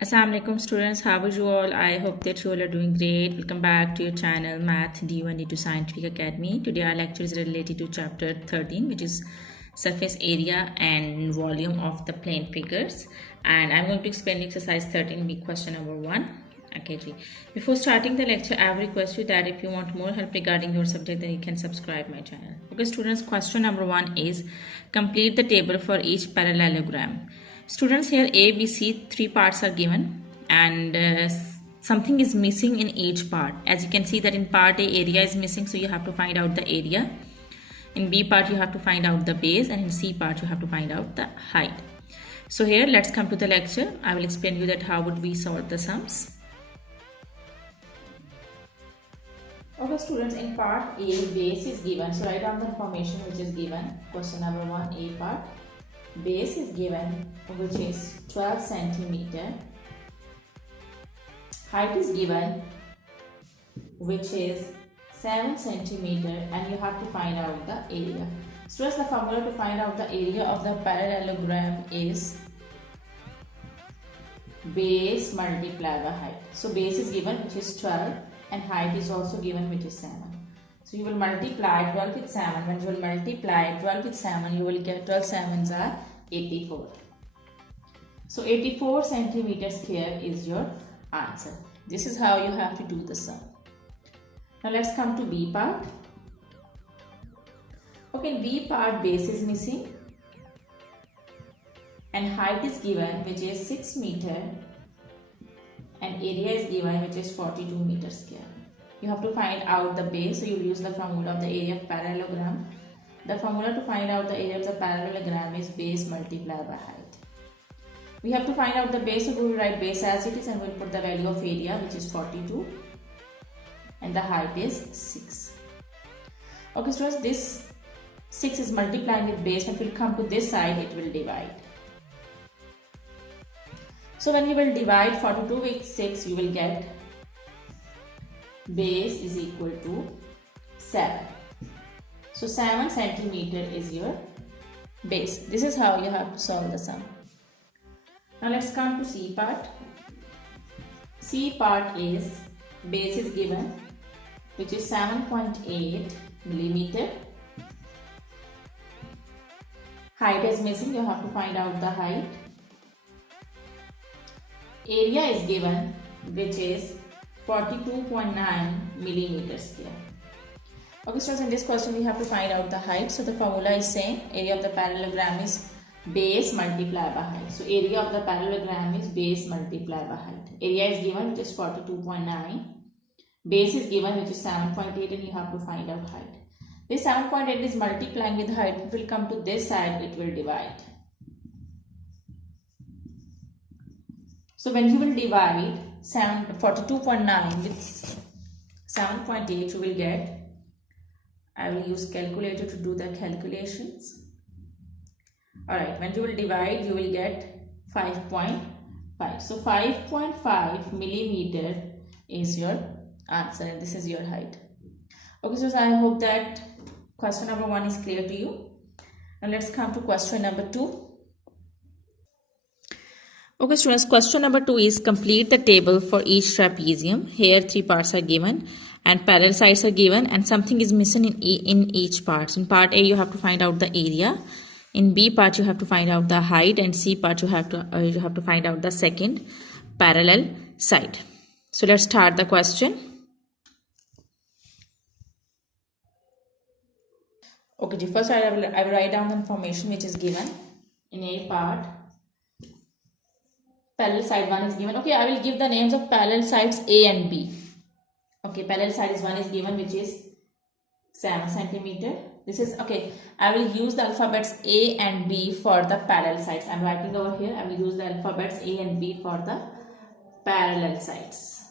Assalamualaikum students, how are you all? I hope that you all are doing great. Welcome back to your channel Math D1 D2 Scientific Academy. Today our lecture is related to chapter 13, which is surface area and volume of the plane figures, and I'm going to explain exercise 13 b question number 1. Okay ji. Before starting the lecture, I will request you that if you want more help regarding your subject, then you can subscribe my channel. Okay students, question number 1 is complete the table for each parallelogram. Students, here A, B, C, three parts are given, and something is missing in each part. As you can see that in part A, area is missing, so you have to find out the area. In B part, you have to find out the base, and in C part, you have to find out the height. So here, let's come to the lecture. I will explain you that how would we solve the sums. Okay students, in part A, base is given. So write down the information which is given. Question number 1, A part. Base is given, which is 12 centimeter. Height is given, which is 7 centimeter, and you have to find out the area. So the formula to find out the area of the parallelogram is base multiplied by height. So base is given, which is 12, and height is also given, which is 7. So you will multiply 12 with 7. When you will multiply 12 with 7, you will get 12 sevens are 84. So 84 centimeters square is your answer. This is how you have to do the sum. Now let's come to B part. Okay, in B part, base is missing and height is given, which is 6 meter, and area is given, which is 42 meters square. You have to find out the base, so you will use the formula of the area of parallelogram. The formula to find out the area of the parallelogram is base multiplied by height. We have to find out the base, so we will write base as it is and we will put the value of area, which is 42, and the height is 6. Okay students, this 6 is multiplying with base. When it will come to this side, it will divide. So when you will divide 42 with 6, you will get base is equal to 7. So 7 centimeter is your base. This is how you have to solve the sum. Now let's come to C part. C part is base is given, which is 7.8 millimeter. Height is missing, you have to find out the height. Area is given, which is 42.9 millimeters square. Okay students, in this question we have to find out the height. So the formula is same. Area of the parallelogram is base multiplied by height. So area of the parallelogram is base multiplied by height. Area is given, which is 42.9. Base is given, which is 7.8, and you have to find out height. This 7.8 is multiplying with height. It will come to this side, it will divide. So when you will divide 42.9 with 7.8, you will get, I will use calculator to do the calculations. Alright, when you will divide, you will get 5.5. So 5.5 millimeter is your answer, and this is your height. Okay, so I hope that question number 1 is clear to you. Now let's come to question number 2. Okay students, question number 2 is complete the table for each trapezium. Here 3 parts are given and parallel sides are given, and something is missing in each part. So in part A, you have to find out the area. In B part, you have to find out the height, and C part, you have to find out the second parallel side. So let's start the question. Okay, first I will write down the information which is given. In A part, parallel side 1 is given. Okay, I will give the names of parallel sides A and B. Okay, parallel side is 1 is given, which is 7 centimeter. This is, okay, I will use the alphabets A and B for the parallel sides. I am writing over here. I will use the alphabets A and B for the parallel sides.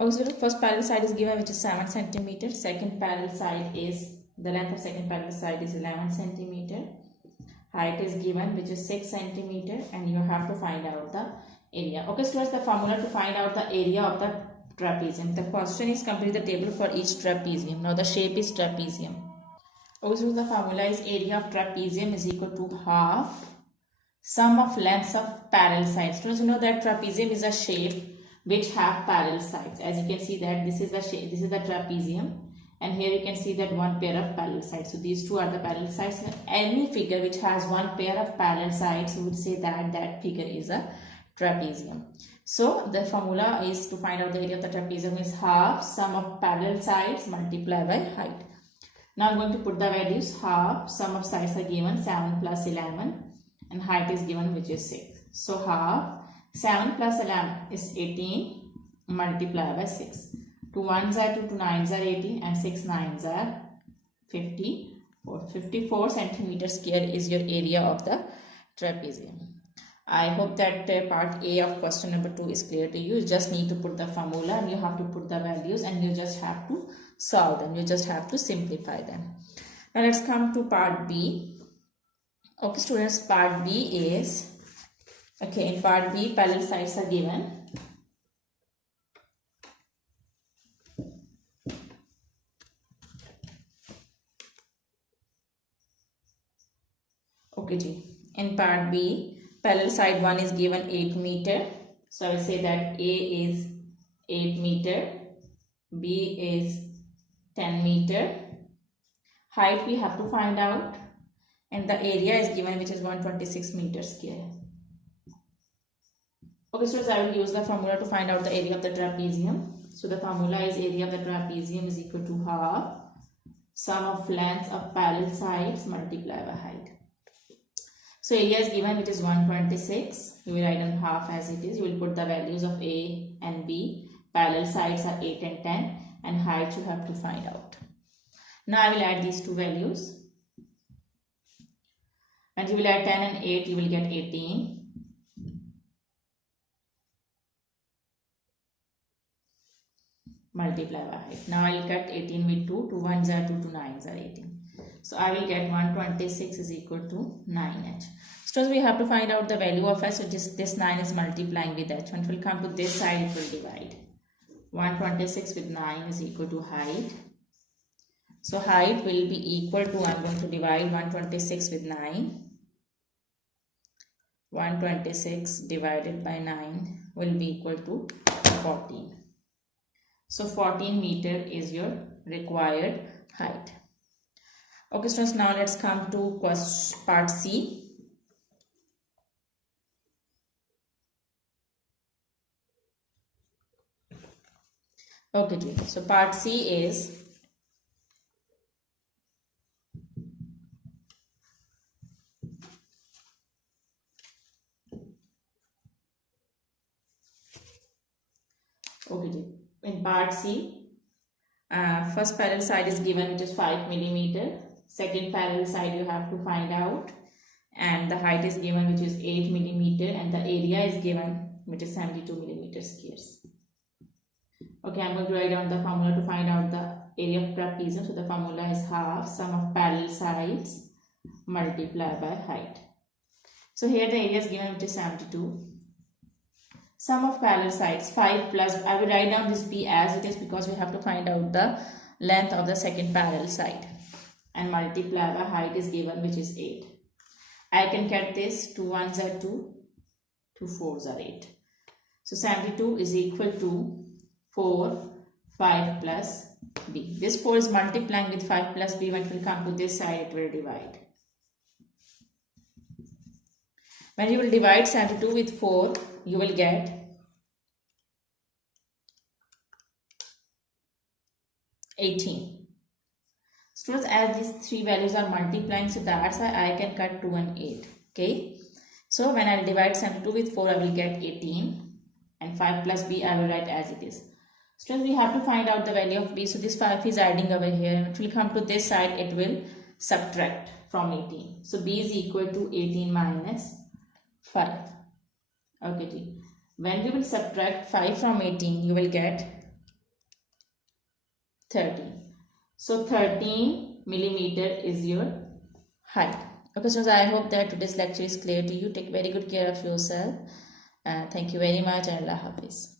Okay, so the first parallel side is given, which is 7 centimeter. Second parallel side is, the length of second parallel side is 11 centimeter. Height is given, which is 6 centimeter, and you have to find out the area. Okay, so what's the formula to find out the area of the trapezium? The question is complete the table for each trapezium. Now the shape is trapezium. Also, the formula is area of trapezium is equal to half sum of lengths of parallel sides. Students, you know that trapezium is a shape which have parallel sides. As you can see that this is the shape, this is the trapezium, and here you can see that one pair of parallel sides. So these two are the parallel sides. Any figure which has one pair of parallel sides, we would say that that figure is a trapezium. So the formula is to find out the area of the trapezium is half sum of parallel sides multiplied by height. Now I'm going to put the values. Half sum of sides are given 7 plus 11 and height is given, which is 6. So half 7 plus 11 is 18 multiplied by 6. 2 1s are 2, 2 9s are 18 and 6 9s are 54. 54 centimeter square is your area of the trapezium. I hope that part A of question number 2 is clear to you. You just need to put the formula and you have to put the values and you just have to solve them. You just have to simplify them. Now let's come to part B. Okay students, part B is, okay, in part B parallel sides are given. Okay ji, in part B parallel side 1 is given 8 meter. So I will say that A is 8 meter, B is 10 meter. Height we have to find out and the area is given, which is 126 meters square. Okay, so I will use the formula to find out the area of the trapezium. So the formula is area of the trapezium is equal to half sum of lengths of parallel sides multiplied by height. So area is given, which is 126. You will write on half as it is. You will put the values of A and B. Parallel sides are 8 and 10 and height you have to find out. Now I will add these two values. And you will add 10 and 8, you will get 18. Multiply by height. Now I will cut 18 with 2. 2 1s are 2, 2 9s are 18. So I will get 126 is equal to 9h. So we have to find out the value of h. So this 9 is multiplying with h. When it will come to this side, it will divide. 126 with 9 is equal to height. So height will be equal to, I am going to divide 126 with 9. 126 divided by 9 will be equal to 14. So 14 meter is your required height. Okay students, now let's come to part C. Okay, so part C is, okay, in part C, first parallel side is given, which is 5 millimeter. Second parallel side you have to find out, and the height is given, which is 8 millimeter, and the area is given, which is 72 millimeter squares. Okay, I'm going to write down the formula to find out the area of trapezium. So the formula is half sum of parallel sides multiplied by height. So here the area is given, which is 72. Sum of parallel sides 5 plus, I will write down this B as it is because we have to find out the length of the second parallel side, and multiply by height is given, which is 8. I can get this. 2 1s are 2, 2 4s are 8. So 72 is equal to 4, 5 plus B. This 4 is multiplying with 5 plus B. When it will come to this side, it will divide. When you will divide 72 with 4, you will get 18. Students, as these three values are multiplying, so that's why I can cut 2 and 8. Okay. So when I divide 72 with 4, I will get 18. And 5 plus B, I will write as it is. Students, we have to find out the value of B. So this 5 is adding over here. It will come to this side, it will subtract from 18. So B is equal to 18 minus 5. Okay. When we will subtract 5 from 18, you will get 13. So 13 millimeter is your height. Okay, so I hope that today's lecture is clear to you. Take very good care of yourself. Thank you very much and Allah Hafiz.